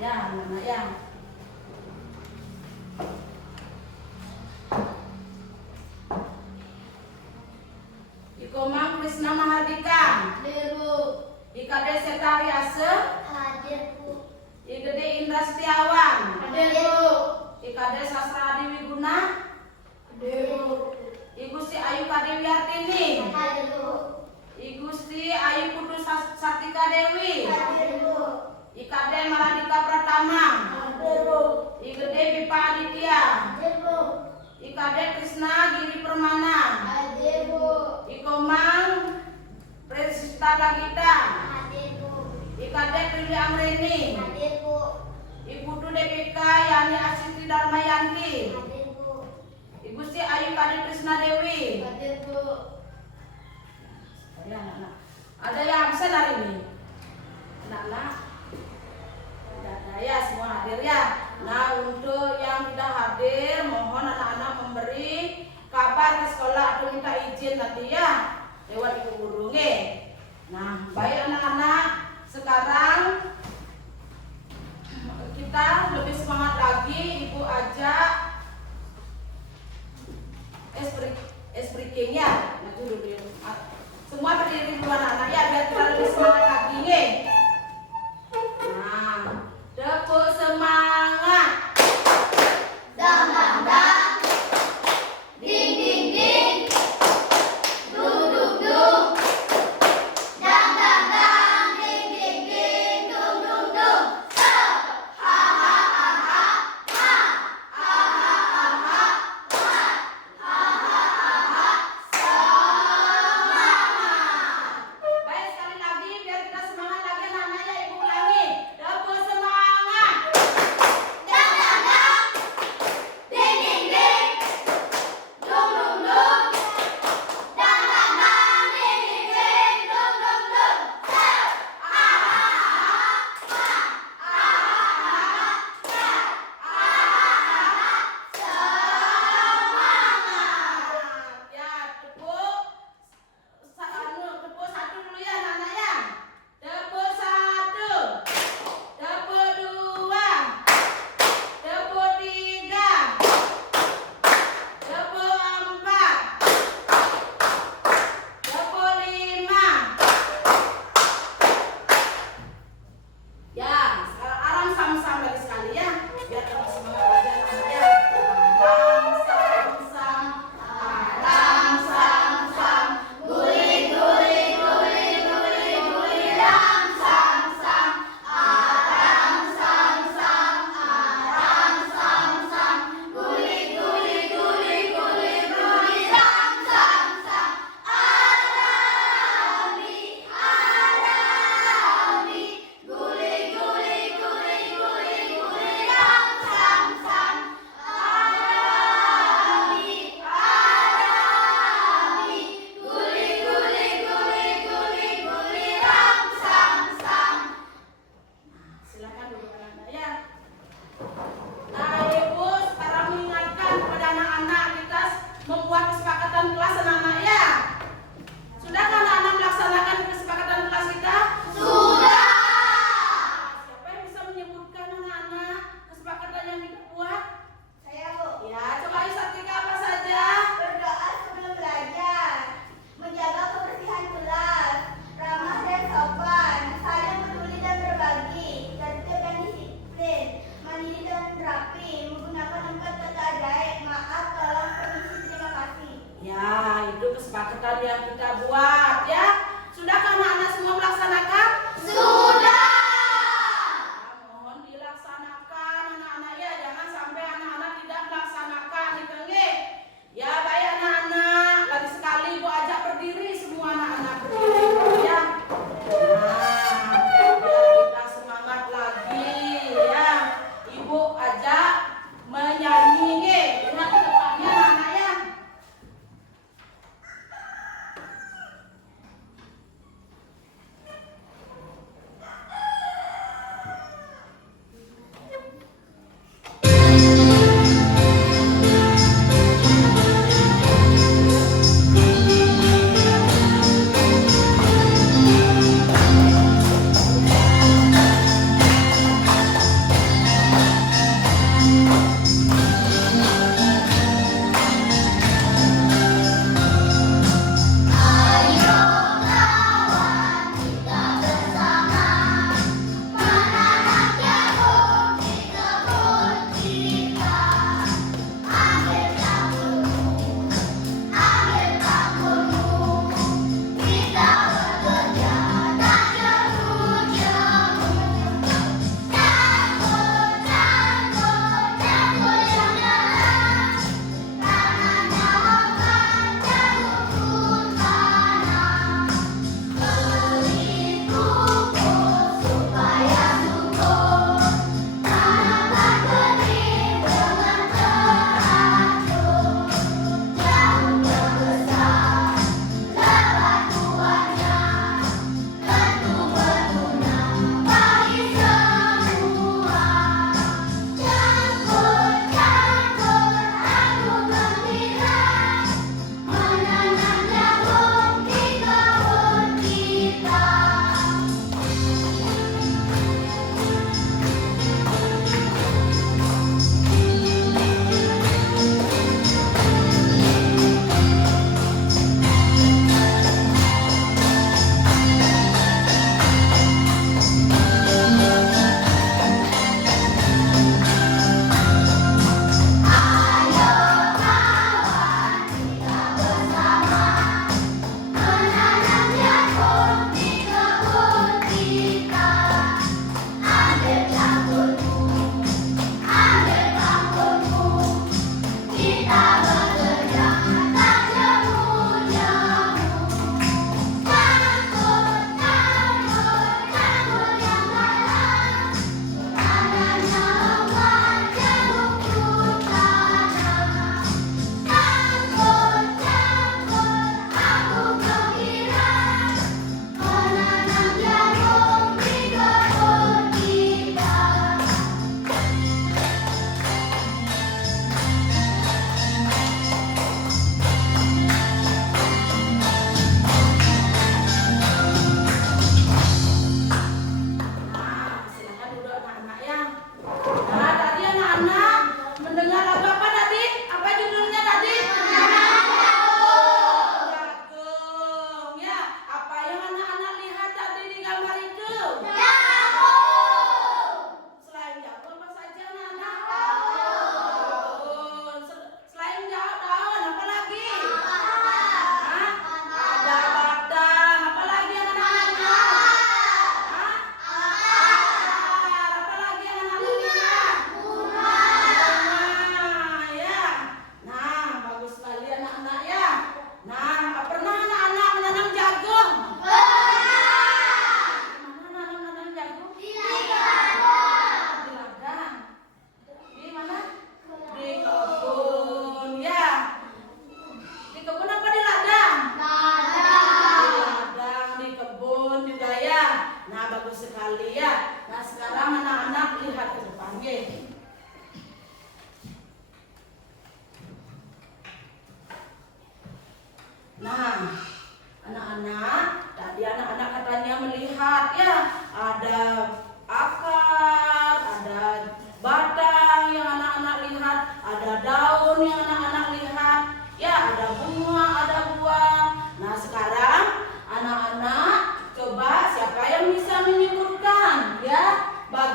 Ya, mana ya? Ikomang Krisna Mahardika. Hadir, Bu. Ikade Setariase. Hadir, Bu. Igede Indra Setiawan. Hadir, Bu. Ikade Sastra Adi Wiguna. Hadir, Bu. Igusti Ayu Kadewi Artini. Hadir, Bu. Igusti Ayu Putu Sartika Dewi. Hadir, Bu. Ikade Maradika Pratama. Hadir, Bu. Igede Bipa Aditya. Hadir, Bu. Ikade Krisna Giri Permana. Hadir, Bu. Ikomang Presista Lagita. Hadir, Bu. Ikade Trili Amreni. Hadir, Bu. Iputu DPK Yani Asiti Darmayanti. Hadir, Bu. Igusti Ayu Kade Krisna Dewi. Hadir, Bu. Ya, anak-anak. Ada yang absen hari ini? Anak-anak? Tidak ada ya, semua hadir ya. Nah, untuk yang tidak hadir, mohon anak-anak memberi kabar ke sekolah atau minta izin nanti ya lewat ibu guru nge. Nah, baik anak-anak, sekarang kita lebih semangat lagi. Ibu ajak espreking ya. Nah, dulu. Semua berdiri dulu anak-anak ya, biar kita lebih semangat lagi nih. Nah, tepuk semangat. Dang, dang, dang. Ding, ding, ding. Dung, dung, dung. Dang, dang, dang. Ding, ding, ding. Dung,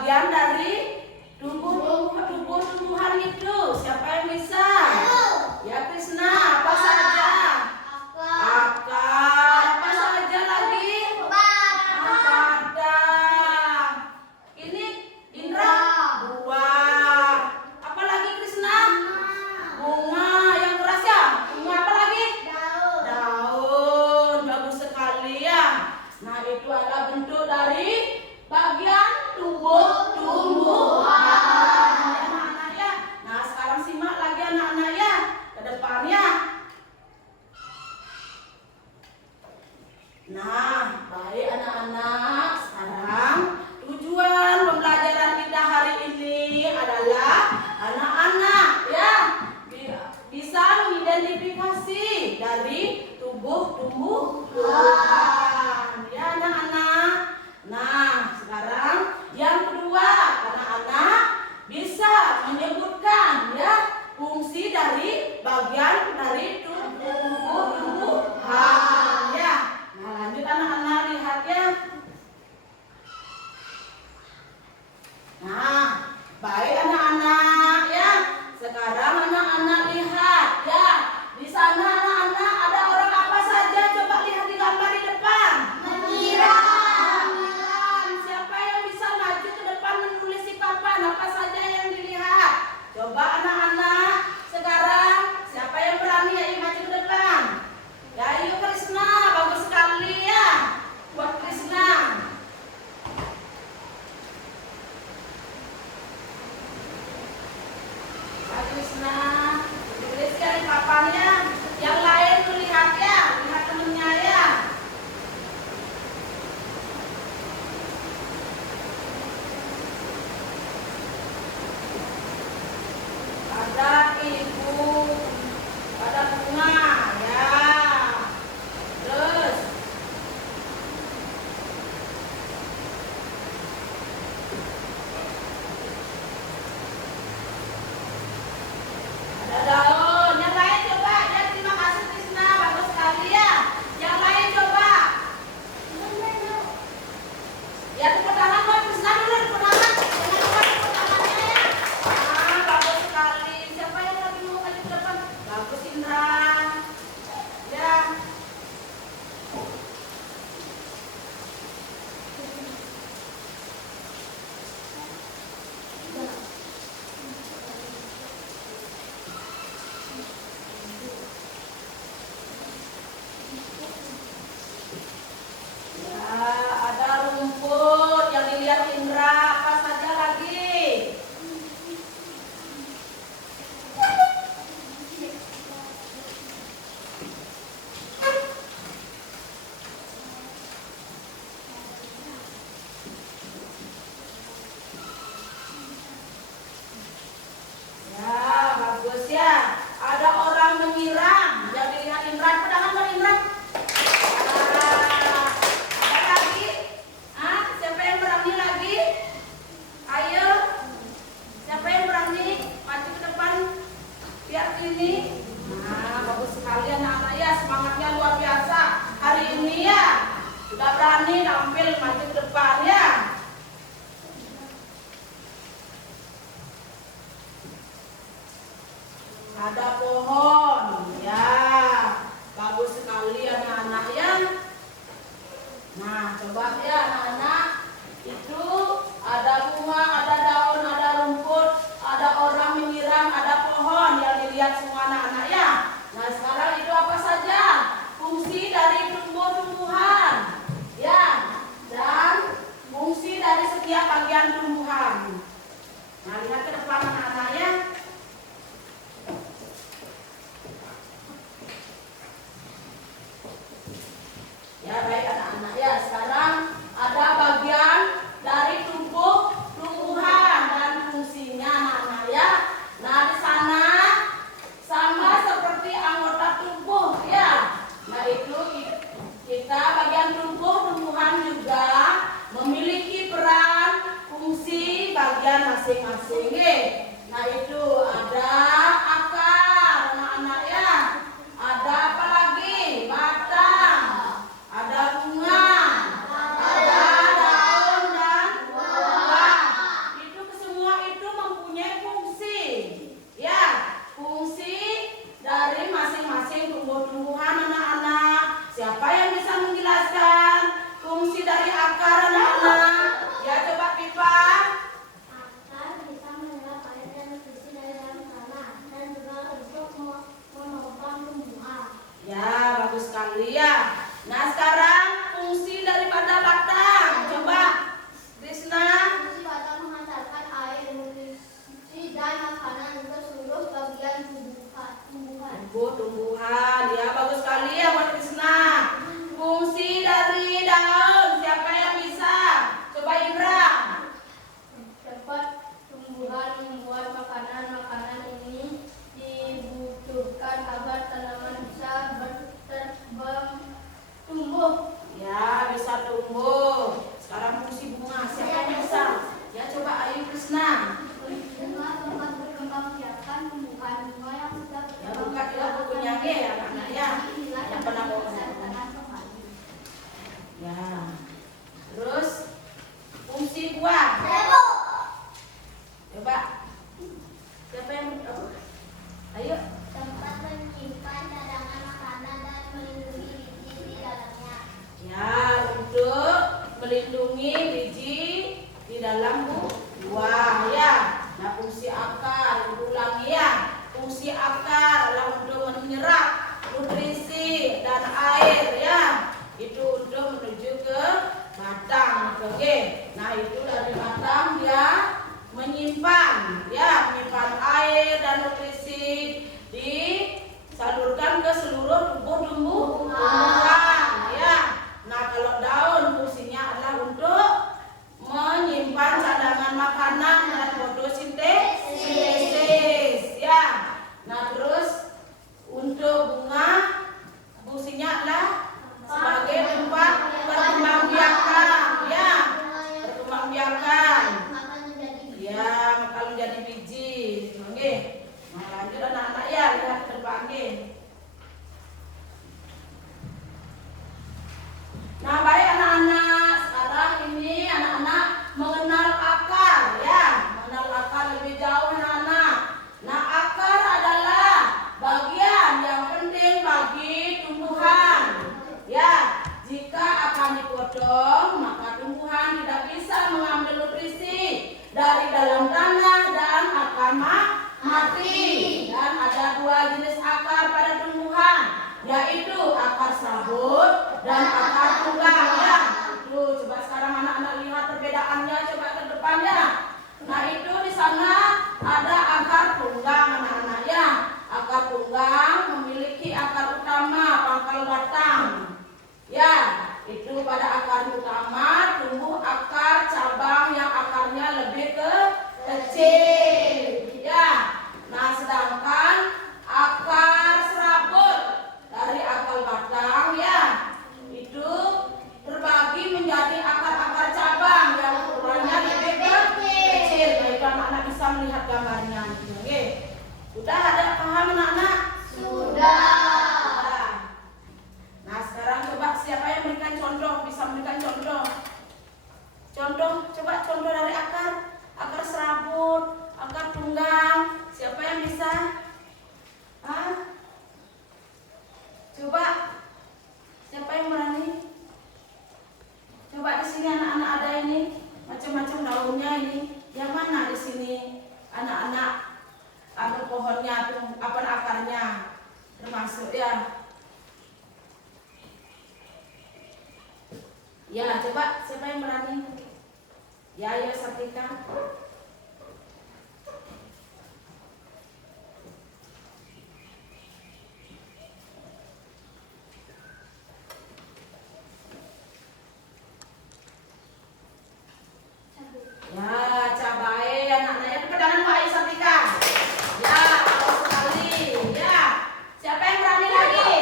bagian dari tumbuh-tumbuhan itu? Siapa yang bisa? Ya Krisna, apa saja? Akar, apa saja lagi? Batang. Ini Indra, buah. Apa lagi Krisna? Bunga yang keras ya? Bunga apa lagi? Daun. Bagus sekali ya. Nah, itu adalah bentuk dari bagian tumbuh-tumbuhan. Anak-anak ya. Nah, sekarang simak lagi anak-anak ya. Ke depannya. Nah, baik anak-anak. Sekarang tujuan pembelajaran kita hari ini adalah anak-anak ya bisa mengidentifikasi dari tumbuh-tumbuhan ya anak-anak. Nah, sekarang yang kedua, anak-anak bisa menyebutkan ya fungsi dari bagian dari tumbuh-tumbuhan ya. Nah, lanjut anak-anak lihat ya. Nah, baik anak-anak ya. Sekarang anak-anak lihat ya. Di sana anak-anak ada orang apa saja? Coba lihat di gambar di depan. Menyiram. Siapa yang bisa maju ke depan menulis di papan apa saja yang dilihat? Coba anak-anak. Sekarang siapa yang berani? Ayo maju ke depan. Ya, yuk Krisna, bagus sekali ya. Buat Krisna. Krisna, tuliskan di papannya. Yang lain tuh lihat ya, lihat temennya ya. Ada ibu, ada bunga ya. Terus ada daun. Yang lain coba. Ya, terima kasih Krisna, bagus sekali ya. Yang lain coba. Ya, tepuk tangan buat Krisna dulu, tepuk tangan. Jangan lupa tepuk tangannya ya. Ah, bagus sekali. Siapa yang lagi mau maju ke depan? Bagus Indra. Ya. Ya, ada rumput yang dilihat Indra. Apa saja lagi? Ya, bagus ya. Ada orang menyiram. Yang dilihat Indra. Pedangan buat Indra. Ada lagi? Siapa yang berani lagi? Ayo. Siapa yang berani? Maju ke depan. Lihat ini. Nah, bagus sekali anak-anak ya. Semangatnya luar biasa. Hari ini ya. Sudah berani tampil maju ke depan ya. Ada pohon ya. Bagus sekali anak-anak ya. Nah, coba ya anak-anak. Itu ada bunga, ada daun, ada rumput, ada orang menyiram, ada pohon yang dilihat semua anak-anak ya. Nah, sekarang itu apa saja fungsi dari tumbuh-tumbuhan ya, dan fungsi dari setiap bagian tumbuhan. Nah, lihat ke depan anak-anak ya. Ya, baik anak-anak ya. Sekarang ada bagian dari tumbuh-tumbuhan dan fungsinya anak-anak ya. Nah, di sana sama seperti anggota tubuh ya. Nah, itu kita bagian tumbuh-tumbuhan juga memiliki peran fungsi bagian masing-masing. Nah, itu ada akar anak-anak ya. Ada apa lagi? Batang. Ada bunga, ada daun dan buah. bisa melihat gambarnya. Oke. Sudah ada paham anak-anak? Sudah. Nah, sekarang coba siapa yang memberikan contoh, bisa memberikan contoh. Contoh, coba contoh dari akar. Akar serabut, akar tunggang. Siapa yang bisa? Hah? Coba. Siapa yang berani? Coba di sini anak-anak ada ini macam-macam daunnya ini. Yang mana di sini anak-anak ada pohonnya tuh, apa akarnya termasuk ya? Ya, coba siapa yang berani? Ya, ayo Sartika. Ya, cabai anak-anaknya tepuk tangan Pak Ayu Sartika. Ya, bagus sekali. Ya, siapa yang berani lagi?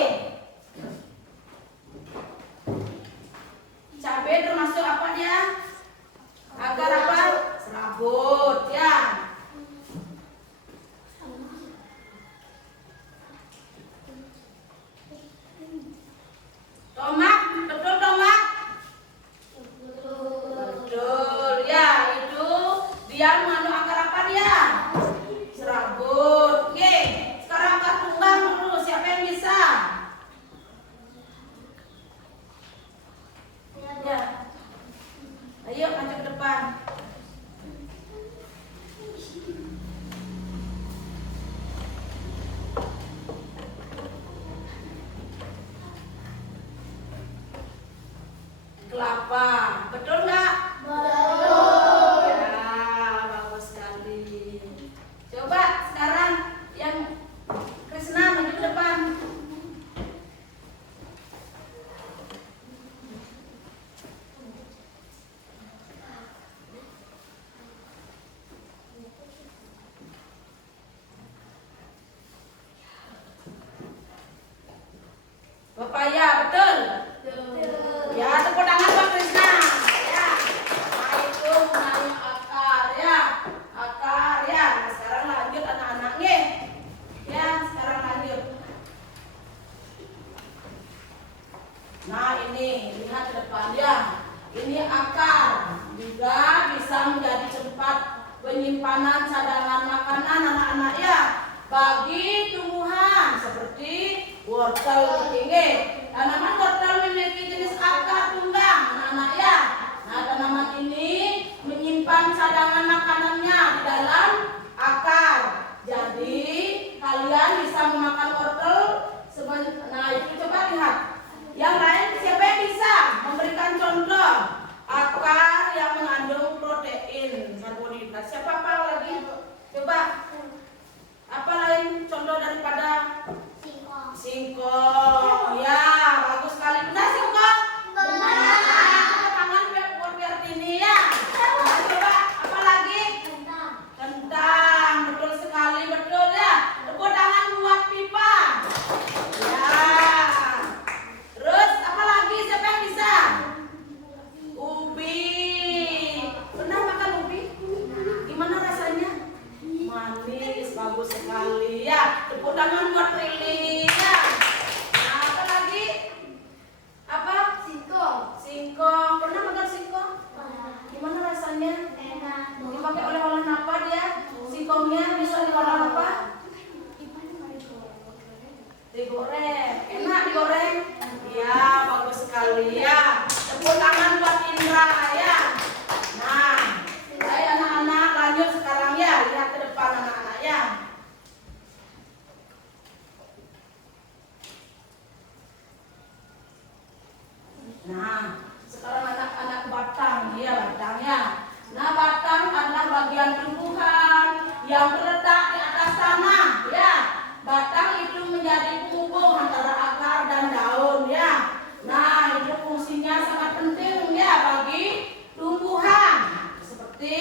Cabai termasuk apa dia? Akar apa? Serabut, ya. Tomat, betul tomat? Betul, ya itu dia mengandung akar apa dia? Serabut. Oke, sekarang akar tunggang dulu. Siapa yang bisa? Ya, ayo maju ke depan. Kelapa, betul nggak? Betul. Ya, bagus sekali. Coba sekarang yang Krisna maju ke depan. Pepaya, betul? Ya, tepuk tangan buat Krisna. Ya. Nah, itu mengandung akar ya. Akar ya. Nah, sekarang lanjut anak-anaknya. Ya, sekarang lanjut. Nah, ini lihat ke depan ya. Ini akar. Juga bisa menjadi tempat penyimpanan cadangan makanan anak-anak ya. Bagi tumbuhan seperti wortel tinggi. Tanaman wortel memiliki jenis akar tunggang, anak-anak ya. Nah, tanaman ini menyimpan cadangan makanannya di dalam akar. Jadi kalian bisa memakan wortel. Nah, itu coba lihat. Yang lain siapa yang bisa memberikan contoh akar yang mengandung protein karbohidrat? Siapa apa lagi? Coba. Apa lain contoh daripada singkong? Ya, bagus sekali. Benar singkong? Benar. Tangan biar ini ya. Nah, coba apa lagi? Kentang. Betul sekali, betul ya. Tepuk tangan buat pipa. Ya. Terus apa lagi? Siapa yang bisa? Ubi. Pernah makan ubi? Gimana rasanya? Manis, bagus sekali ya. Tepuk tangan buat Prilly ya. Nah, apa lagi? Apa? Singkong. Pernah makan singkong? Gimana rasanya? Dipakai oleh-oleh apa dia? Singkongnya bisa diolah apa? Digoreng. Enak digoreng? Ya, bagus sekali ya. Tepuk tangan buat Indra ya. Nah, baik anak-anak, lanjut sekarang ya. Lihat ke depan anak-anak ya. Nah, sekarang anak-anak batang ya, batang ya. Nah, batang adalah bagian tumbuhan yang terletak di atas tanah ya. Batang itu menjadi penghubung antara akar dan daun ya. Nah, itu fungsinya sangat penting ya bagi tumbuhan. Seperti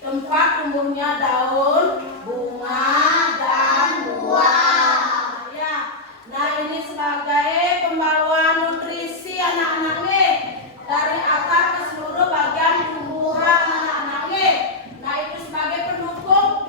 tempat tumbuhnya daun, bunga, dan buah. Ya. Nah, ini sebagai pembawa nutrisi anak-anaknya dari akar ke seluruh bagian tumbuhan anak-anaknya. Nah, itu sebagai pendukung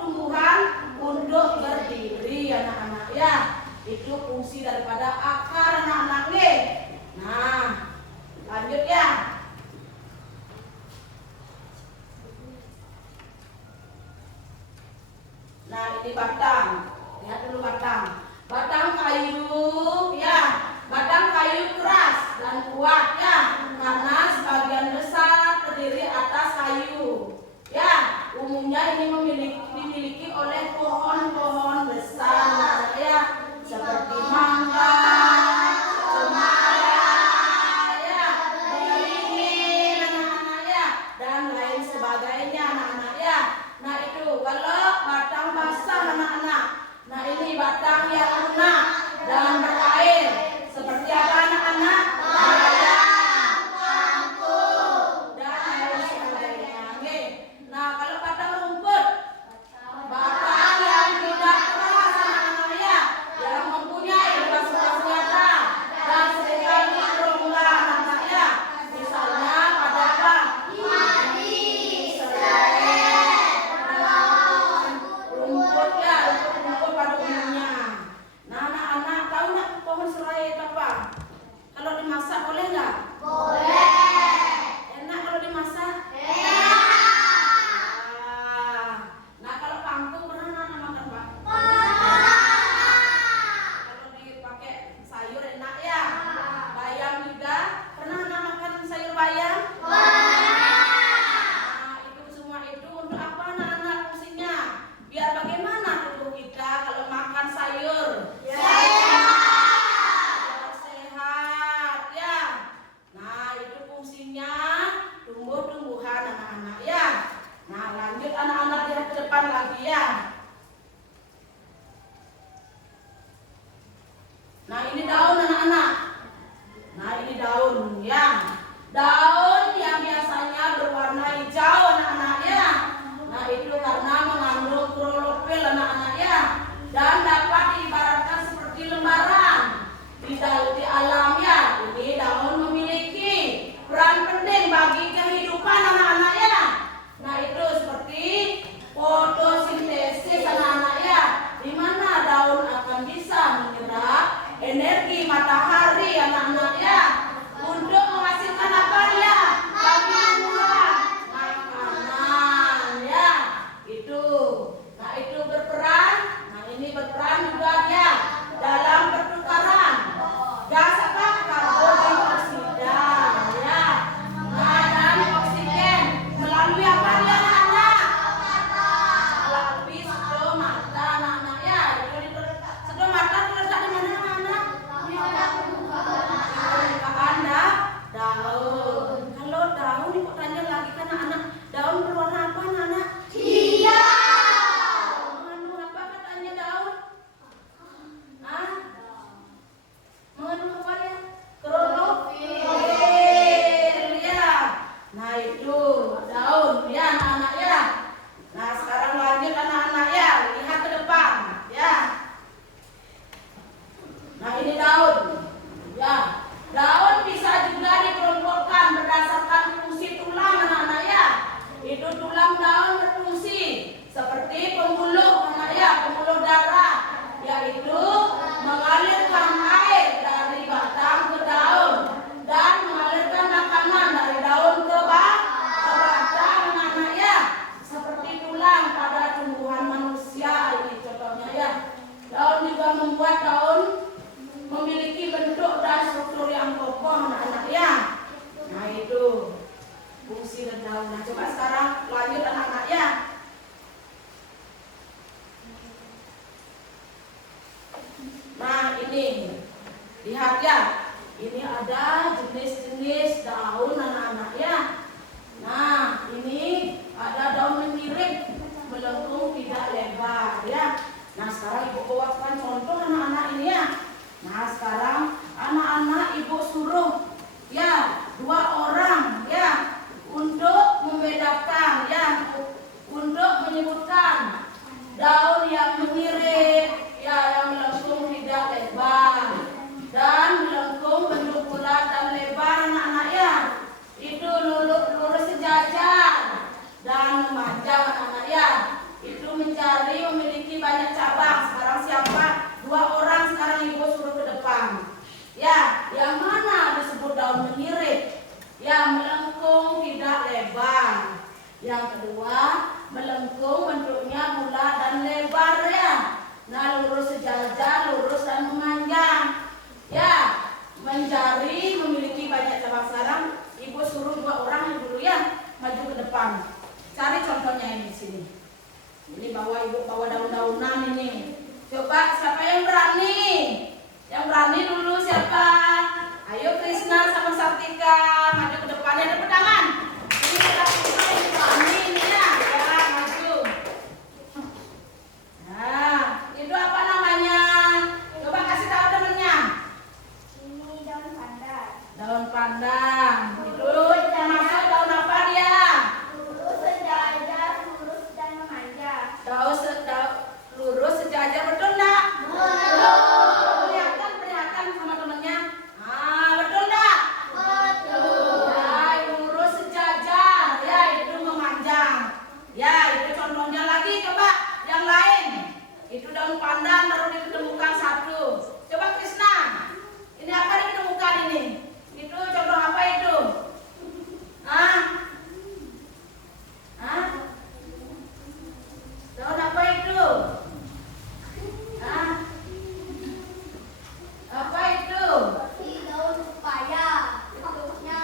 ini batang. Lihat dulu batang. Batang kayu ya, batang kayu keras dan kuat ya, karena sebagian besar terdiri atas kayu. Ya, umumnya ini dimiliki oleh pohon-pohon besar ya, seperti mangga, cemara, ya, beringin anak-anak ya, dan lain sebagainya anak-anak ya. Nah itu kalau batang basah anak-anak. Nah ini batang yang lunak dan berair. Seperti apa anak-anak? Bayam, kangkung, dan lain sebagainya. Oke. Nah kalau batang rumput, batang yang tidak keras anak-anak ya, yang mempunyai bekas-bekas senjata dan seringkali rongga anak-anak ya. Misalnya pada apa? Rumput ya, rumput pada umumnya. Nah anak-anak tahu nggak pohon serai itu apa? Kalau dimasak boleh nggak? Boleh. Enak kalau dimasak? Enak. Nah kalau kangkung pernah anak makan Pak? Kalau dipakai sayur enak ya. Bayam juga pernah anak makan sayur bayam? Nah itu semua itu untuk apa anak-anak fungsinya? Biar bagaimana tubuh kita kalau makan sayur? Biar sehat ya. Nah itu fungsinya tumbuh-tumbuhan anak-anak ya. Nah lanjut anak-anak lihat ke depan lagi ya. Nah ini daun anak-anak. Nah ini daun ya. Daun yang biasanya berwarna hijau anak-anak ya. Nah itu karena mengandung klorofil anak-anak ya. Dan dapat diibaratkan seperti lembaran di alam ya. Ini daun memiliki peran penting bagi kehidupan anak-anak ya. Nah itu seperti fotosintesis anak-anak ya, di mana daun akan bisa menyerap energi matahari anak-anak ya, untuk menghasilkan apa ya? Bagi tumbuhan makanan ya. Itu. Nah itu berperan. Nah ini berperan juga ya dalam pertukaran gas apa? Karbon dioksida ya. Nah dan oksigen melalui apa ya anak-anak? Melalui stomata anak-anak ya. Stomata terletak di mana anak-anak? Di permukaan daun. Kalau daun ibu tanya lagi kan anak-anak, daun berwarna apa anak-anak? Mengandung apa katanya daun? Hah? Mengandung apa ya? Klorofil ya. Nah itu daun ya anak-anak ya. Nah sekarang lanjut anak-anak ya, lihat ke depan ya. Nah ini daun ya. Daun bisa juga dikelompokkan berdasarkan fungsi tulang anak-anak ya. Itu tulang daun berfungsi seperti pembuluh anak ya, pembuluh darah, yaitu mengalirkan air dari batang ke daun dan mengalirkan makanan dari daun ke batang anak-anak ya. Seperti tulang pada tumbuhan manusia ini contohnya ya. Daun juga membuat daun memiliki bentuk dan struktur yang kokoh anak-anak ya. Nah itu fungsi dari daun. Nah coba sekarang lanjut anak-anak ya. Nah ini lihat ya, ini ada jenis-jenis daun anak-anak ya. Nah ini ada daun menyirik, melengkung, tidak lebar ya. Nah sekarang ibu bawakan contoh anak-anak ini ya. Nah sekarang anak-anak ibu suruh ya 2 orang ya untuk membedakan ya, untuk menyebutkan daun yang menyirik ya, yang melengkung tidak lebar dan melengkung bentuk bulat dan lebar anak-anak ya. Itu lurus sejajar dan memanjang anak-anak ya. Itu mencari memiliki banyak cabang. Sekarang siapa? 2 orang sekarang ibu suruh ke depan. Ya, yang mana disebut daun menyirik? Ya, melengkung tidak lebar. Yang kedua, melengkung bentuknya bulat dan lebar ya. depan. Cari contohnya ini di sini. Ini bawa ibu bawa daun-daunan ini. Coba siapa yang berani? Yang berani dulu siapa? Ayo Krishna sama Sartika maju ke depan, ada pegangan. Ini kita Krishna yang berani ini ya. Ya, maju. Nah, itu apa namanya? Coba kasih tahu temennya. Ini daun pandan. Daun pandan. Itu termasuk daun apa dia? Lurus sejajar, lurus dan memanjang. Lurus sejajar, betul enggak? Betul. Perlihatkan sama temennya. Betul enggak? Betul. Ya, lurus sejajar. Ya, itu memanjang. Ya, itu contohnya lagi. Coba yang lain. Itu daun pandan baru ditemukan satu. Coba Krishna. Ini apa ditemukan ini? Itu contoh apa itu? Daun apa itu? Apa itu? Ini daun pepaya. Bentuknya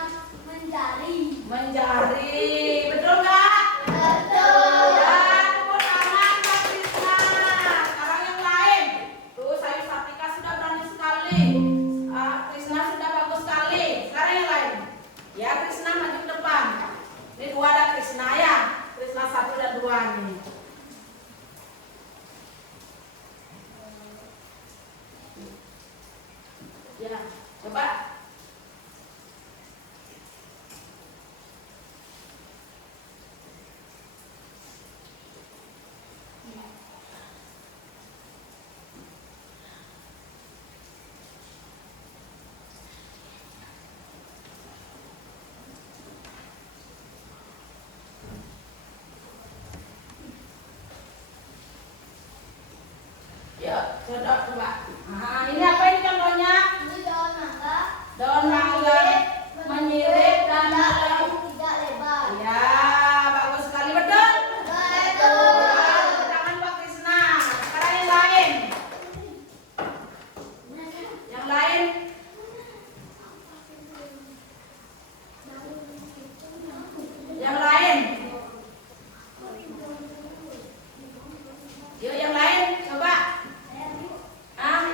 menjari. Menjari. Betul nggak? Betul. Ya, tepuk tangan Kak Krishna. Sekarang yang lain. Tuh, saya Sartika sudah berani sekali. Krishna sudah bagus sekali. Sekarang yang lain. Ya, Krishna maju ke depan. Ini dua ada Krishna ya. Krishna 1 dan 2 nih. Ya, coba. Ya, coba. Ini apa ini contohnya? Ini daun mangga. Daun mangga menyirip dan tidak lebar. ya, bagus sekali, betul? Betul. Ya, tepuk tangan buat Krishna. Sekarang yang lain. Yang lain. Yang lain. Yuk, yang lain, coba.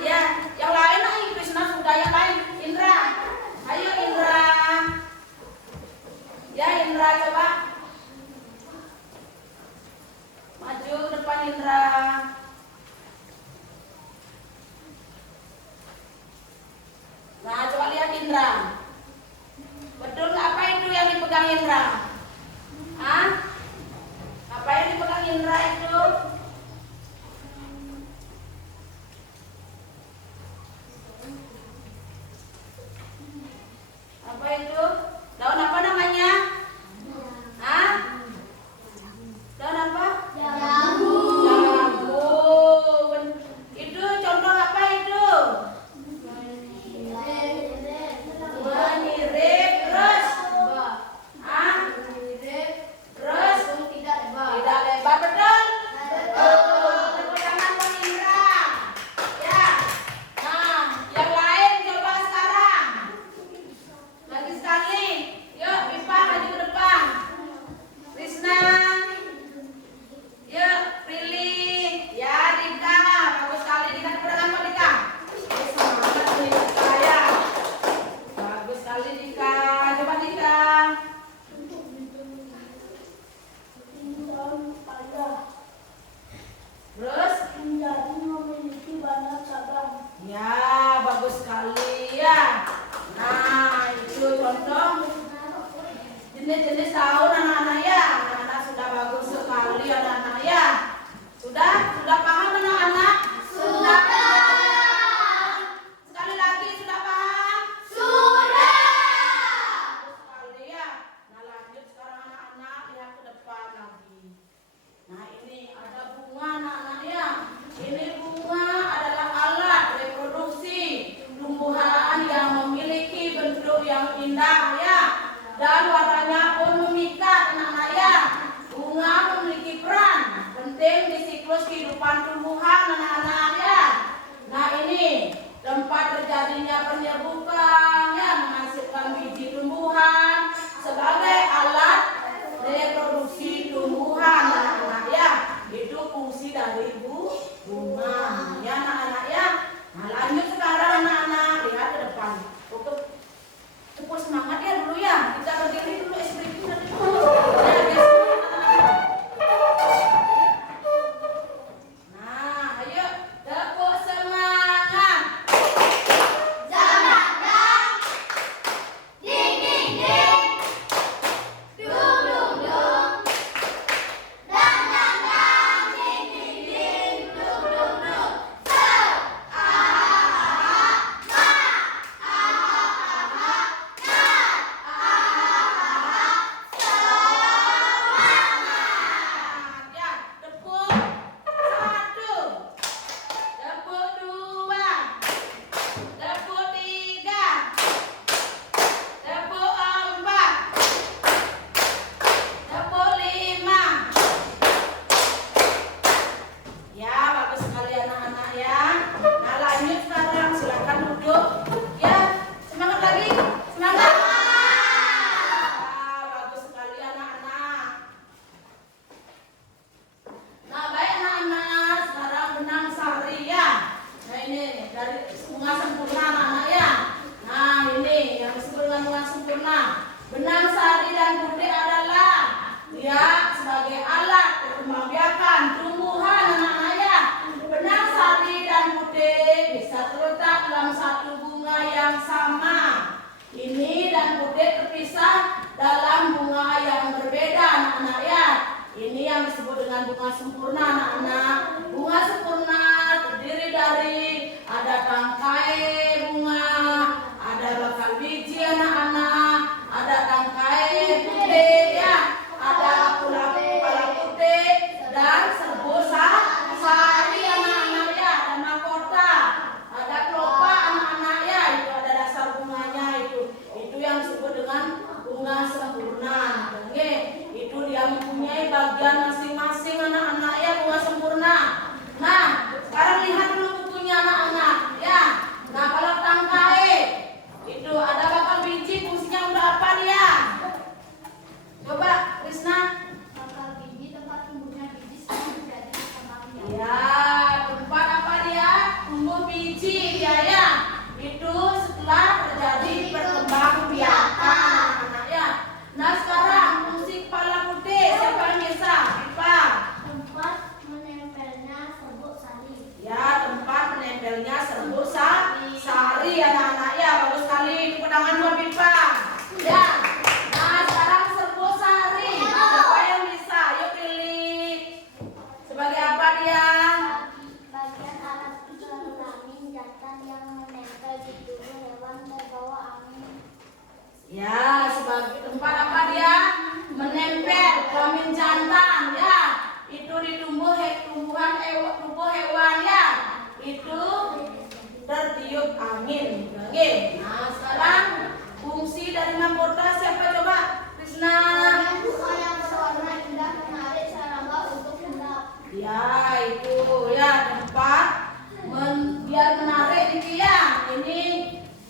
Ya, yang lain ayo Krishna sudah, yang lain Indra. Ayo Indra. Ya, Indra coba. Maju ke depan Indra. Nah, coba lihat Indra. Betul apa itu yang dipegang Indra? Apa yang dipegang Indra itu? Apa itu? Daun apa namanya? Daun apa? Jambu. Jambu. Itu contoh apa itu? Menyirip terus. Terus Tidak lebar. tidak lebar, betul? dengan bunga sempurna anak-anak. Bunga sempurna terdiri dari ada tangkai bunga, ada bakal biji anak-anak, ada tangkai putih ya, ada kepala putih dan serbu sari anak-anak ya, ada mahkota, ada kelopak anak-anak ya, itu ada dasar bunganya itu yang disebut dengan bunga sempurna. Oke, itu dia mempunyai bagian masing-masing anak-anak ya, bunga sempurna. Nah, sekarang lihat dulu bukunya anak-anak ya. Nah, kalau tangkai itu ada bakal biji, fungsinya untuk apa dia? Coba Krisna. Bakal biji tempat tumbuhnya biji sebelum menjadi kembang biak. Ya, tempat apa dia? Tumbuh biji dia ya. Itu setelah terjadi perkembangbiakan anak-anak ya. Nah, sekarang fungsi kepala putih siapa yang bisa? Pipa. Tempat menempelnya serbuk sari. Ya, tempat menempelnya serbuk sari anak-anak ya. Bagus sekali. Tepuk tangan buat Pipa. Ya. Nah, sekarang serbuk sari. Siapa yang bisa? Yuk pilih. Sebagai apa dia? Bagian alat kelamin jantan yang menempel di tubuh hewan terbawa angin. Ya, sebagai tempat apa dia? Menempel kelamin jantan ya. Itu di tubuh hewan ya. Itu tertiup angin. Oke. Nah, sekarang fungsi dari mahkota siapa coba? Krisna. Bunga yang berwarna indah menarik serangga untuk hendak. Ya, itu ya tempat biar menarik ini ya. Ini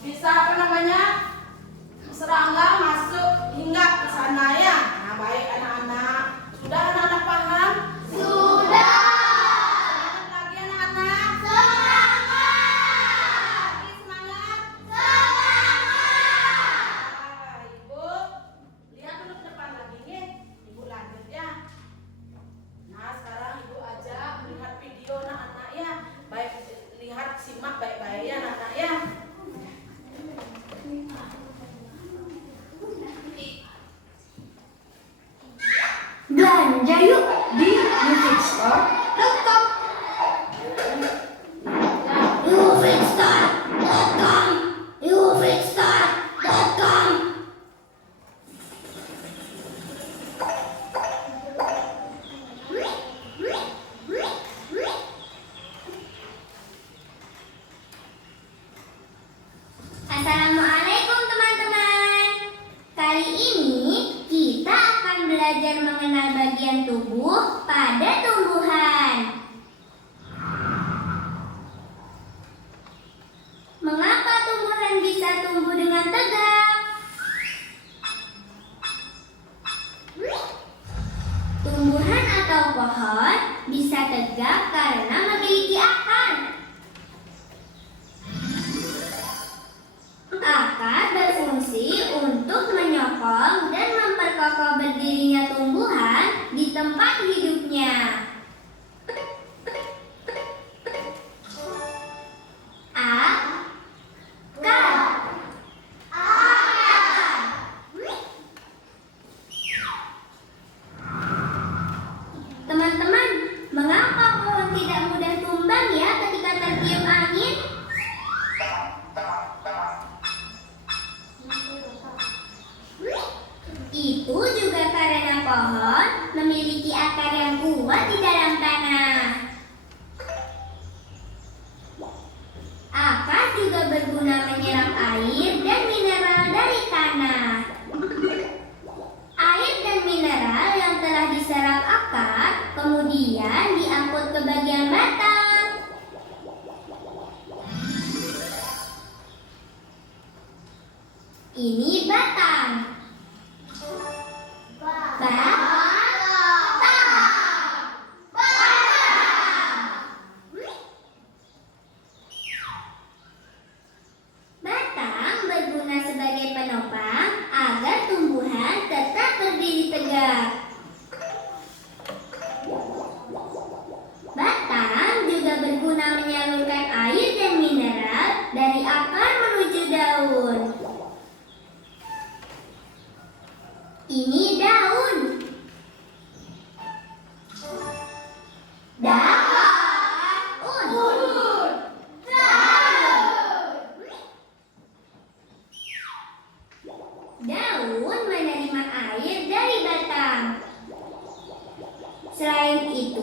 bisa apa namanya? Serangga masuk hingga ke sana ya. Nah, baik anak-anak. Sudah anak-anak paham? Sudah. Semangat lagi anak-anak. Semangat. Lagi semangat. Semangat. Ibu, lihat dulu ke depan lagi nih. Ibu lanjut ya. Nah, sekarang Ibu ajak melihat video anak-anak ya. Baik, lihat simak baik-baik ya anak-anak ya. Belanja yuk di musicstore.com. musicstore.com. musicstore.com. Assalamualaikum teman-teman. Kali ini kita akan belajar mengenal bagian tubuh pada tumbuhan. Mengapa tumbuhan bisa tumbuh dengan tegak? Tumbuhan atau pohon bisa tegak karena memiliki akar. Akar berfungsi untuk menyokong dan memperkokoh berdirinya tumbuhan di tempat hidupnya. Teman-teman, mengapa pohon tidak mudah tumbang ya ketika tertiup angin? Itu juga karena pohon memiliki akar yang kuat di dalam tanah. Akar juga berguna menyerap air dan mineral dari tanah. Air dan mineral yang telah diserap akar kemudian diangkut ke bagian batang. Ini batang. Batang berguna sebagai penopang agar tumbuhan tetap berdiri tegak. Batang juga berguna menyalurkan air dan mineral dari akar menuju daun.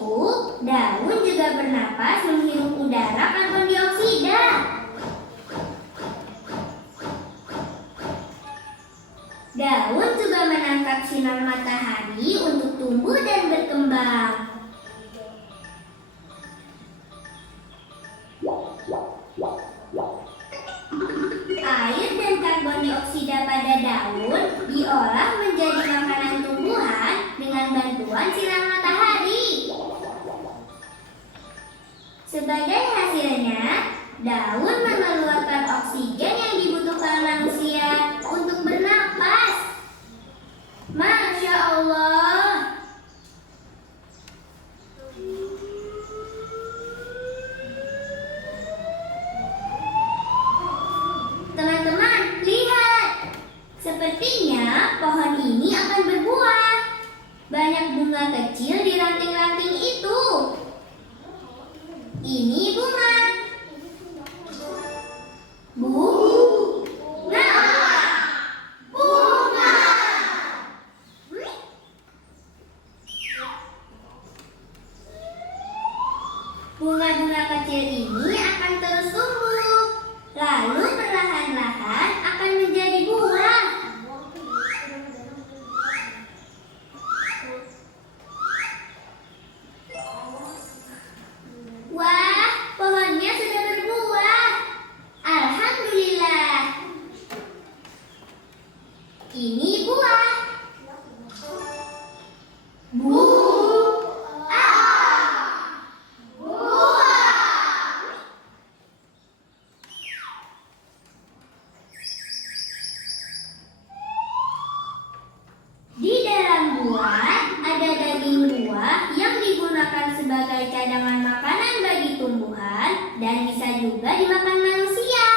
itu, daun juga bernapas menghirup udara karbon dioksida. Daun juga menangkap sinar matahari untuk tumbuh dan berkembang. Air dan karbon dioksida pada daun diolah menjadi makanan tumbuhan dengan bantuan sinar matahari. Sebagai hasilnya, daun mengeluarkan oksigen yang dibutuhkan manusia untuk bernapas. Masya Allah. Teman-teman, lihat. Sepertinya pohon ini akan berbuah. Banyak bunga kecil di ranting-ranting itu. Ini bunga. Bunga. Bunga. Bunga-bunga kecil ini akan terus tumbuh, lalu perlahan-lahan akan menjadi buah. Wah, pohonnya sudah berbuah. Alhamdulillah. Ini buah. Di dalam buah ada daging buah yang digunakan sebagai cadangan makanan bagi tumbuhan dan bisa juga dimakan manusia.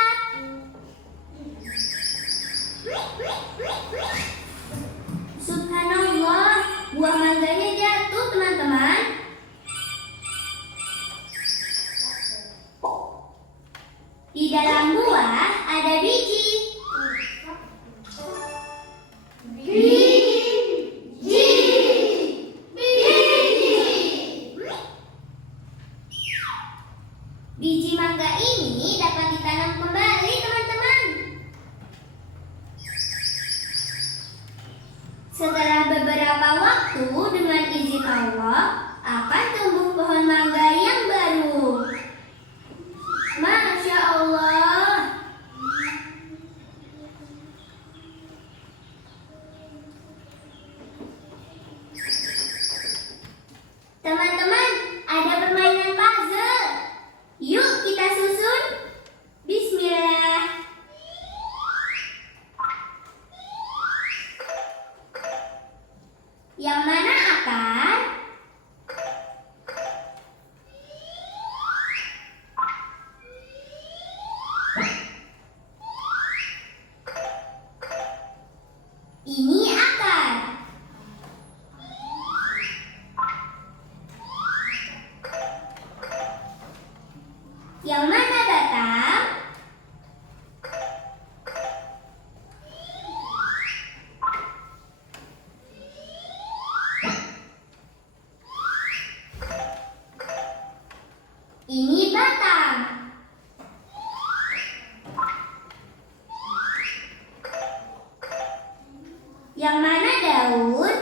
Subhanallah, buah mangganya jatuh, teman-teman. Di dalam buah ada biji. Biji mangga ini dapat ditanam kembali, teman-teman. Setelah beberapa waktu, dengan izin Allah, akan tumbuh pohon mangga yang baru. Masya Allah. Teman-teman, ada permainan puzzle. Yuk kita susun. Bismillah. Yang mana akan? Ini akan. Yang mana batang? Ini batang. Yang mana daun?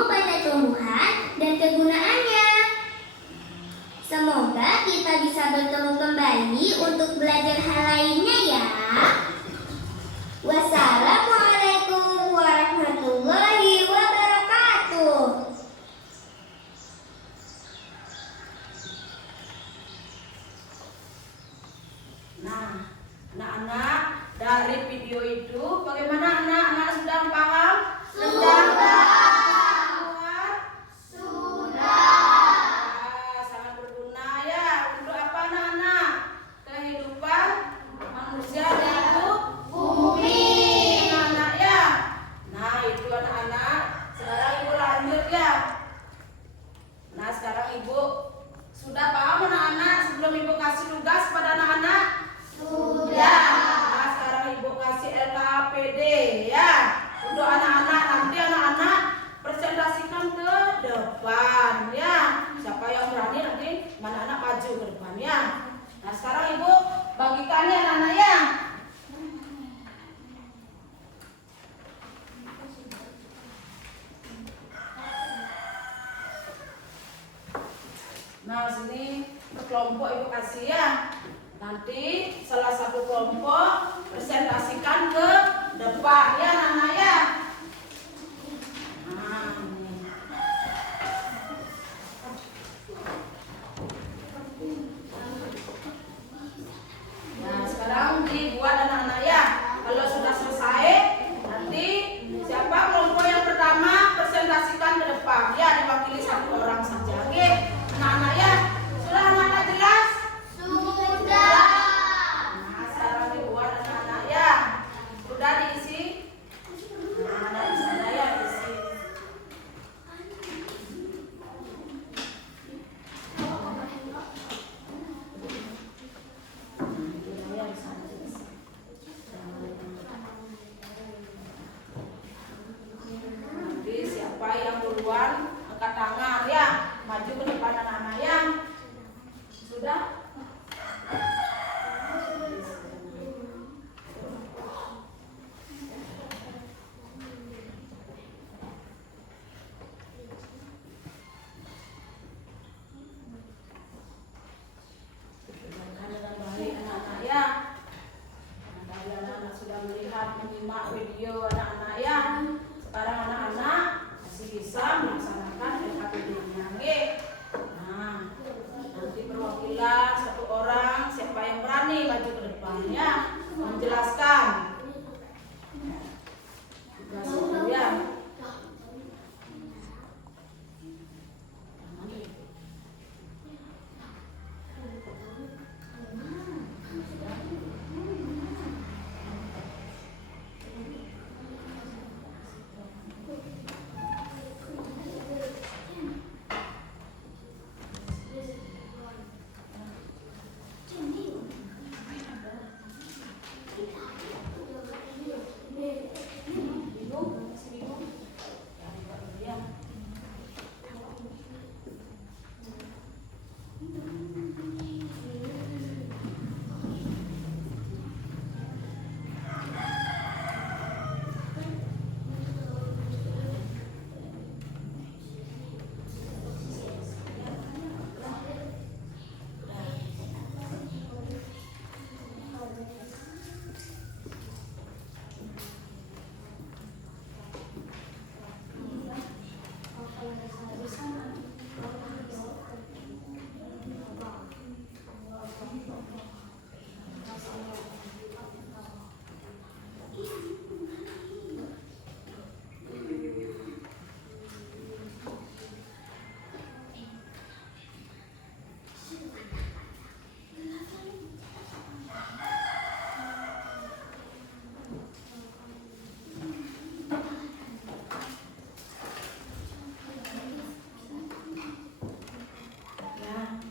ilmu pada tumbuhan dan kegunaannya. Semoga kita bisa bertemu kembali untuk belajar hal lainnya ya. Wassalamualaikum warahmatullahi wabarakatuh. Nah, anak-anak, dari video itu bagaimana anak-anak sudah paham? Sudah. Sangat berguna ya. Untuk apa anak-anak? Kehidupan manusia di bumi. Anak-anak ya. Nah, itu anak-anak. Sekarang ibu lanjut ya. Nah, sekarang ibu sudah paham anak-anak sebelum ibu kasih tugas pada anak-anak? Sudah. Nah, sekarang ibu kasih LKPD ya. Untuk anak-anak, nanti anak-anak presentasikan ke depan ya. Siapa yang berani nanti anak-anak maju ke depan ya. Nah, sekarang ibu bagikan ya anak-anak ya. Nah, sini kelompok ibu kasih ya. Nanti salah satu kelompok presentasikan ke depan ya anak-anak ya. Nah, ini. Nah, sekarang dibuat anak-anak ya. Kalau sudah selesai, nanti siapa kelompok yang pertama presentasikan ke depan ya, diwakili satu orang saja. Oke, anak-anak ya. Sudah anak-anak jelas? Sudah. Nah, sekarang dibuat anak-anak ya. Sudah diisi? Nah, dari sana ya diisi. Nanti siapa yang duluan angkat tangan ya, maju ke depan anak-anak ya. Sudah? Dengarkan dengan baik anak-anak ya. Nah, tadi anak-anak sudah melihat, menyimak video anak-anak ya. Sekarang anak-anak masih bisa melaksanakan LKPD-nya. Oke. Nah, nanti perwakilan satu orang, siapa yang berani maju ke depannya menjelaskan. Tugas itu ya.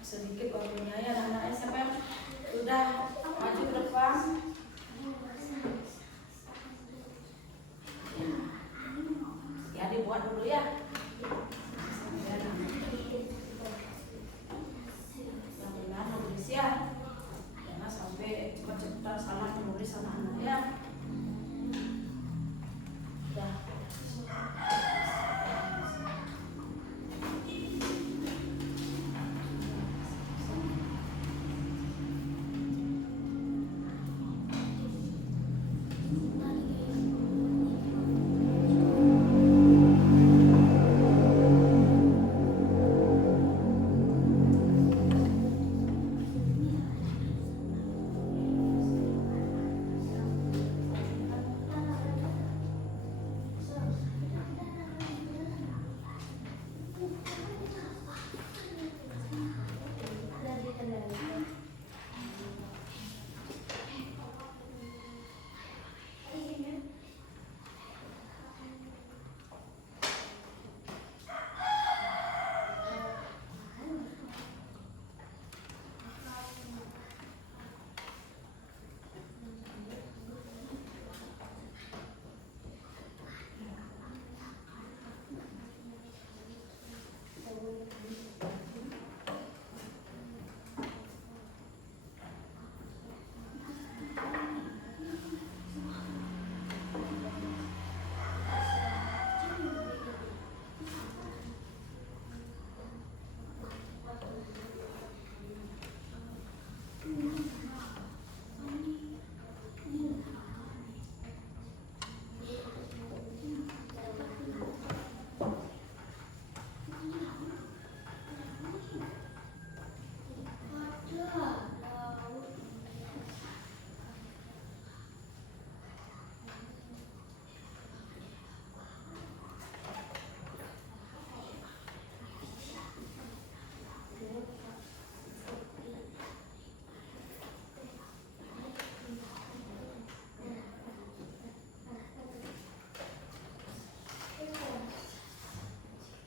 Sedikit waktunya ya anak-anak. Siapa yang sudah maju ke depan? Ya, dibuat dulu ya. Yang benar menulis ya. Jangan sampai cepat-cepat salah menulis anak-anak ya. Sudah.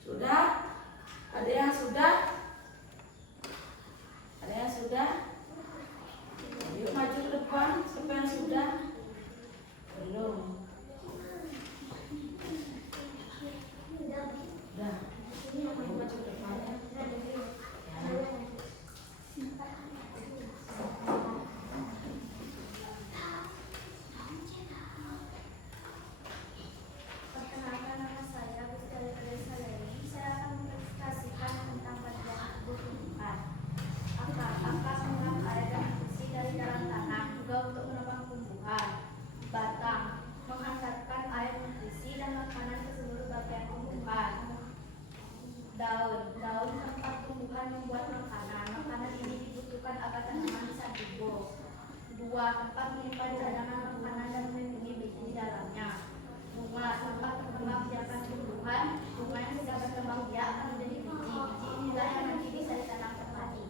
Sudah? Ada yang sudah? Ada yang sudah? Yuk maju ke depan. Siapa yang sudah? Belum. Udah. Yuk maju ke depan ya. Perkenalkan, nama saya Putri Teresa Leni. Saya akan mempresentasikan tentang bagian tubuh tumbuhan. Akar menyerap air dan nutrisi dari dalam tanah, juga untuk menopang tumbuhan. Batang menghantarkan air, nutrisi, dan makanan ke seluruh bagian tumbuhan. Daun tempat tumbuhan membuat makanan. Makanan ini dibutuhkan agar tanaman bisa tumbuh. Dua, tempat menyimpan cadangan makanan dan melindungi biji di dalamnya. Bunga, tempat berkembang biakan tumbuhan. Bunga yang sudah berkembang biak akan menjadi biji. Biji inilah yang nanti bisa ditanam kembali.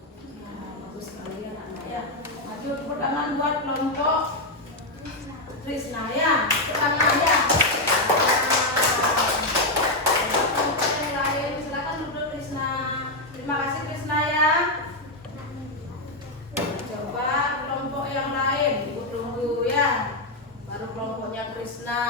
Bagus sekali ya anak ya. Maju tepuk tangan buat kelompok Trisna ya. Tepuk tangan ya. Kelompok yang lain silakan duduk Trisna. Terima kasih Trisna ya. Coba kelompok yang lain, Ibu tunggu ya. Baru kelompoknya Trisna.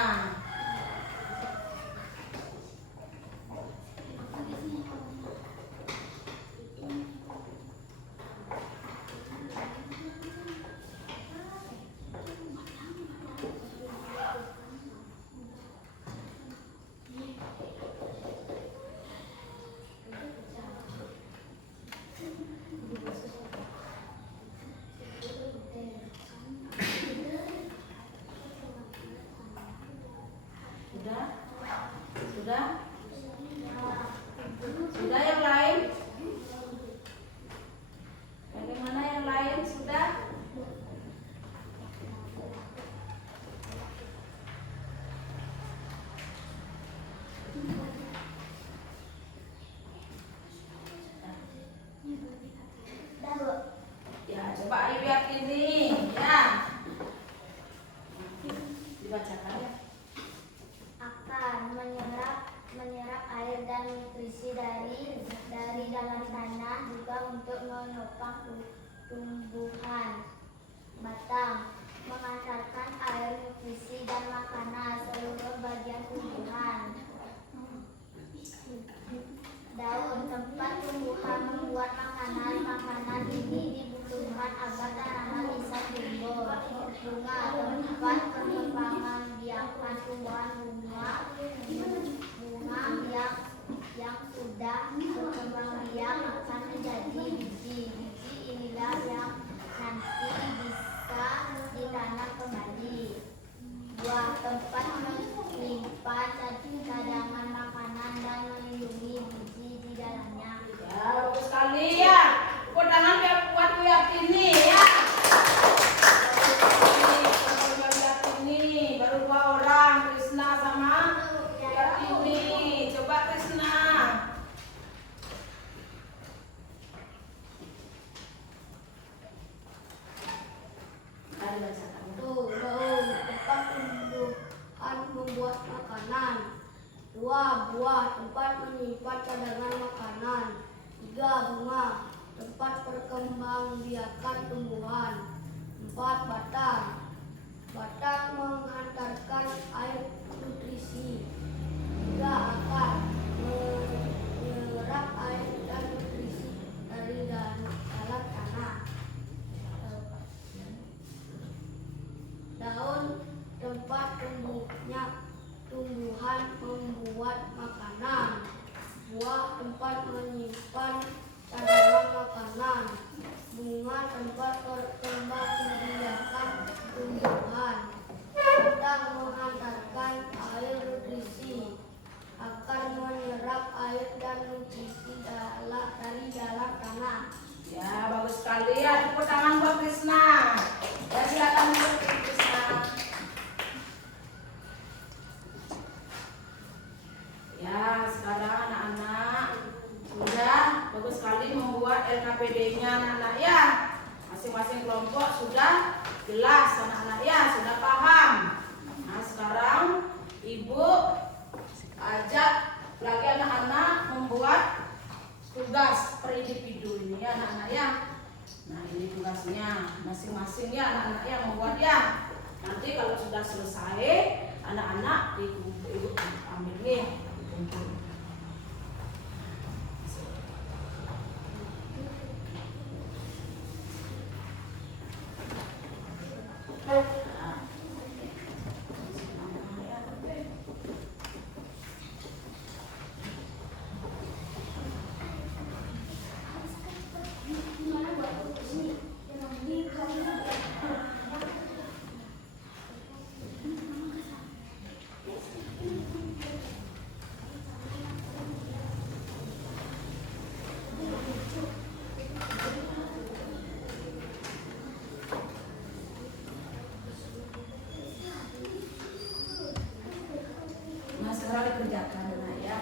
Sudah? Sudah? Sudah yang lain? Bagaimana yang lain? Sudah? Ya, coba Ibu yakini ya. Dibacakan ya. Akar menyerap air dan nutrisi dari dalam tanah, juga untuk menopang tumbuhan. Batang mengantarkan air, nutrisi, dan makanan seluruh bagian tumbuhan. Daun tempat tumbuhan membuat makanan. Makanan ini dibutuhkan agar tanaman bisa tumbuh. Bunga tempat perkembangan biakan tumbuhan. Bunga yang sudah berkembang biak akan menjadi biji. Biji inilah yang nanti bisa ditanam kembali. Buah tempat menyimpan cadangan makanan dan melindungi biji di dalamnya. Ya, bagus sekali ya. Tepuk tangan biar kuat Bu yakini ya. Yakini baru 2 orang, Trisna sama Yakini. Coba Trisna. Ayo bacakan. Daun tempat tumbuhan membuat makanan. 2. Buah tempat menyimpan cadangan makanan. 3. Bunga tempat perkembangbiakan tumbuhan. 4. Batang menghantarkan air, nutrisi. 3. Akar menyerap air dan nutrisi dari dalam tanah. Daun tempat tumbuhan membuat makanan. Buah tempat menyimpan cadangan makanan. Bunga tempat perkembangbiakan tumbuhan. Batang menghantarkan air, nutrisi. Akar menyerap air dan nutrisi dari dalam tanah. Ya, bagus sekali ya. Tepuk tangan buat Trisna. Ya, silakan duduk Trisna. Ya, sekarang anak-anak sudah bagus sekali membuat LKPD-nya anak-anak ya. Masing-masing kelompok sudah jelas anak-anak ya, sudah paham. Nah, sekarang Ibu ajak lagi anak-anak membuat tugas per individu ini ya anak-anak ya. Nah ini tugasnya masing-masing ya anak-anak yang membuat ya. Nanti kalau sudah selesai anak-anak ibu ambil nih dikumpul. Nah segera dikerjakan nah ya.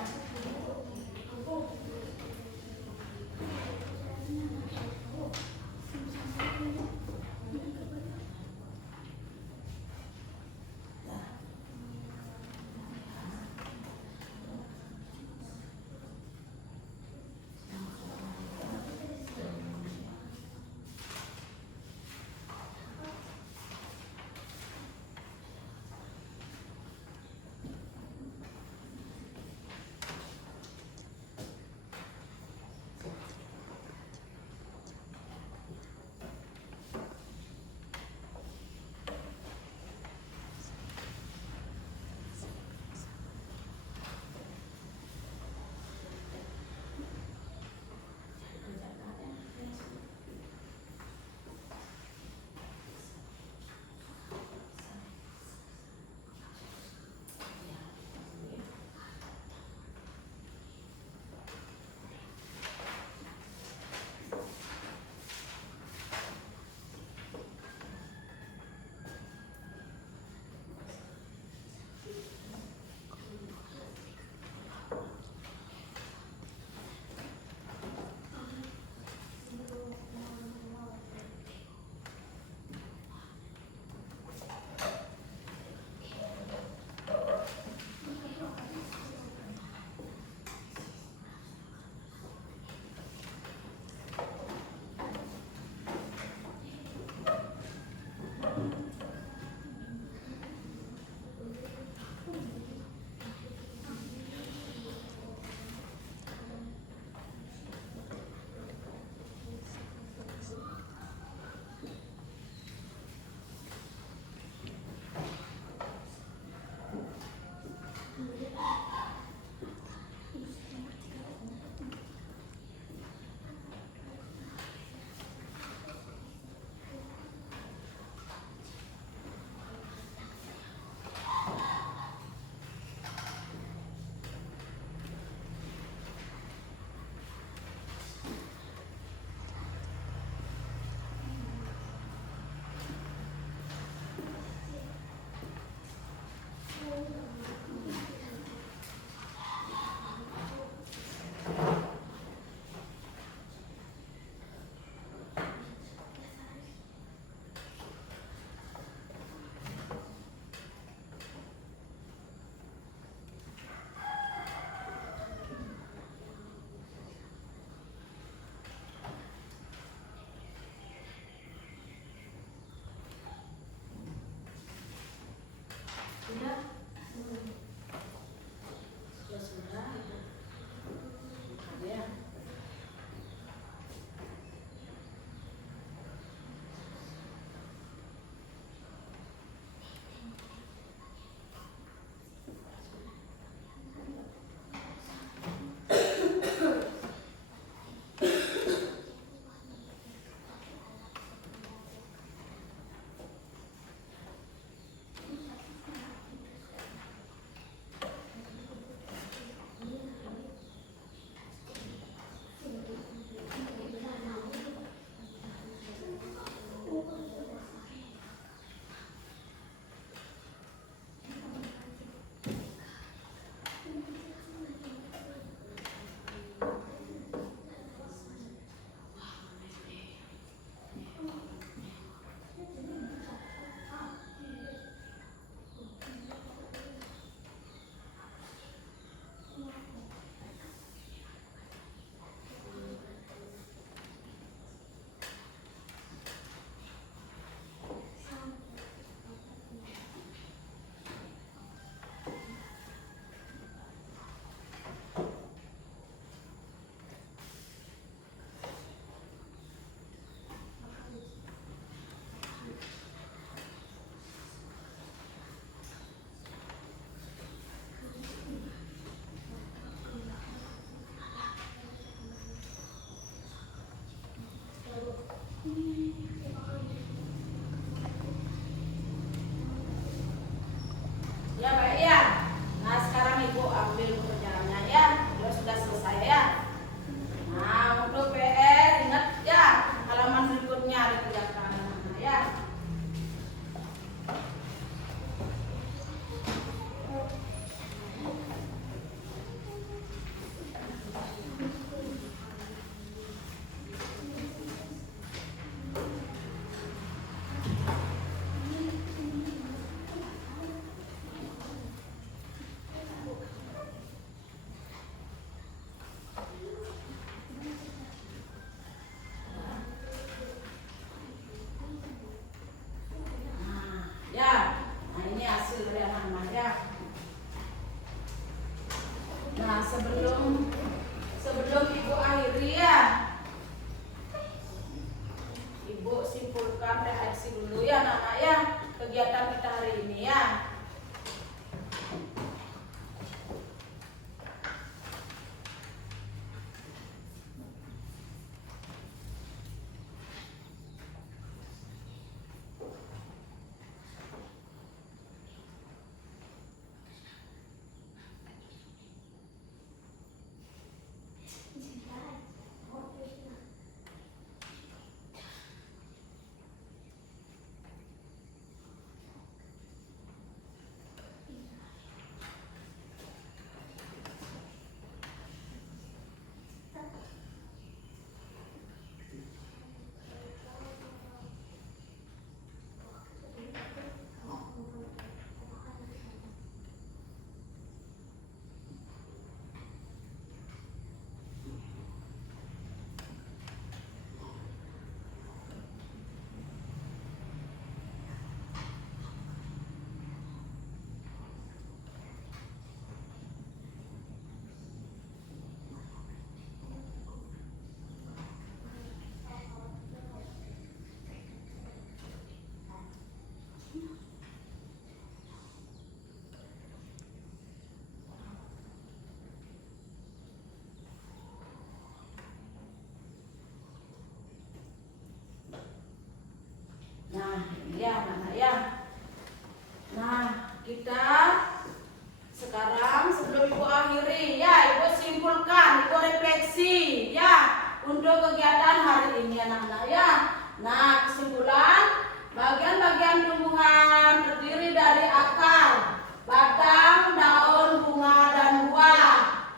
Nah, kesimpulan, bagian-bagian tumbuhan terdiri dari akar, batang, daun, bunga, dan buah.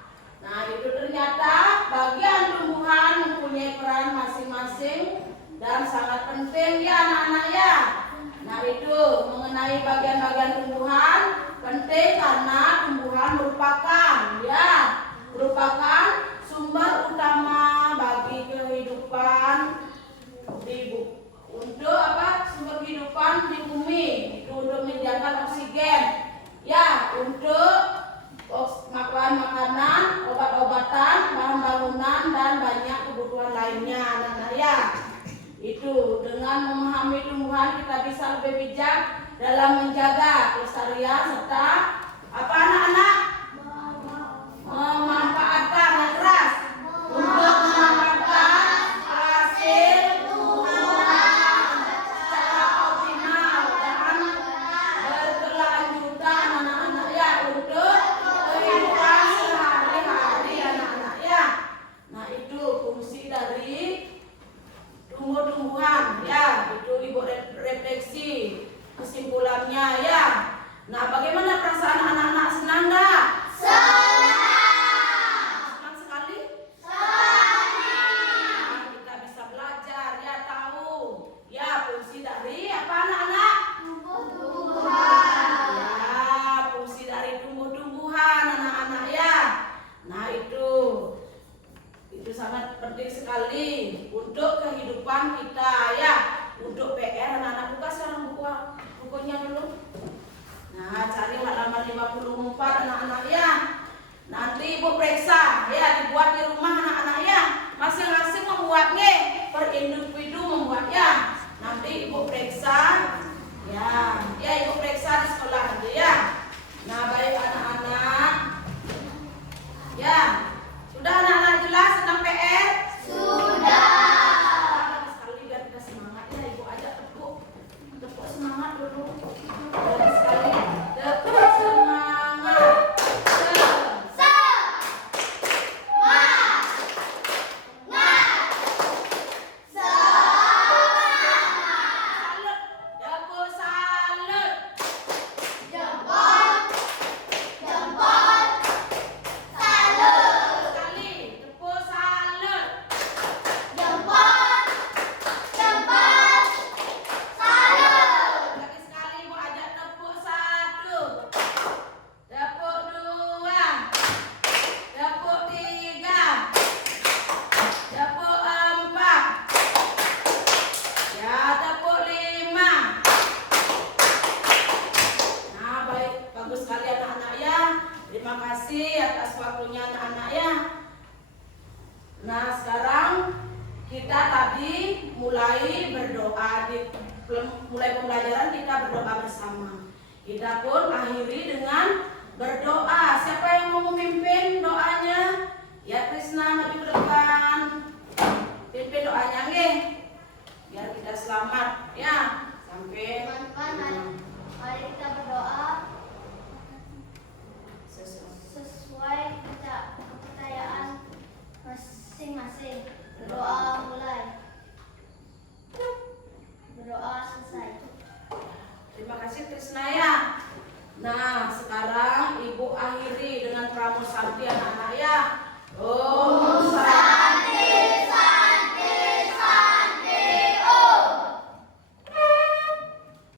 Nah, itu ternyata bagian tumbuhan mempunyai peran masing-masing dan sangat penting ya anak-anak ya. Nah, itu mengenai bagian-bagian tumbuhan penting karena tumbuhan merupakan sumber utama bagi kehidupan sumber kehidupan di bumi. Itu untuk menyediakan oksigen ya, untuk makanan, obat-obatan, bahan bangunan, dan banyak kebutuhan lainnya anak-anak ya. Itu dengan memahami tumbuhan kita bisa lebih bijak dalam menjaga kelestarian serta apa anak-anak? Memanfaatkan keras untuk memanfaatkan hasil tumbuhan secara optimal dan berkelanjutan anak-anak ya, untuk kehidupan sehari-hari anak-anak ya. Nah, itu fungsi dari tumbuh-tumbuhan ya. Itu ibu refleksi kesimpulannya ya. Nah, bagaimana perasaan anak-anak? Senang enggak? Senang sekali? Nah, kita bisa belajar ya, tahu ya fungsi dari apa anak-anak? Tumbuh-tumbuhan. Ya, fungsi dari tumbuh-tumbuhan anak-anak ya. Nah, itu sangat penting sekali untuk kehidupan kita ya. Untuk PR anak-anak buka sekarang bukunya dulu. Nah, cari halaman 54 anak-anak ya. Nanti ibu periksa ya, dibuat di rumah anak-anak ya. Masing-masing membuatnya, per individu membuat ya. Nanti ibu periksa ya. Ya, ibu periksa di sekolah nanti ya. Nah, baik anak-anak ya. Sudah anak-anak jelas tentang PR? Sudah. Sekali biar kita semangat ya, ibu ajak tepuk semangat dulu. Dan sekali tepuk semangat. Terima kasih atas waktunya anak-anak ya. Nah, sekarang kita tadi mulai berdoa, mulai pembelajaran kita berdoa bersama. Kita pun akhiri dengan berdoa. Siapa yang mau memimpin doanya? Ya, Krisna maju ke depan. Pimpin doanya nggih. Biar kita selamat ya sampai Teman-teman, mari kita berdoa sesuai kepercayaan masing-masing. Berdoa mulai. Berdoa selesai. Terima kasih Krisna ya. Nah, sekarang ibu akhiri dengan pramu sakti anak-anak ya. Oh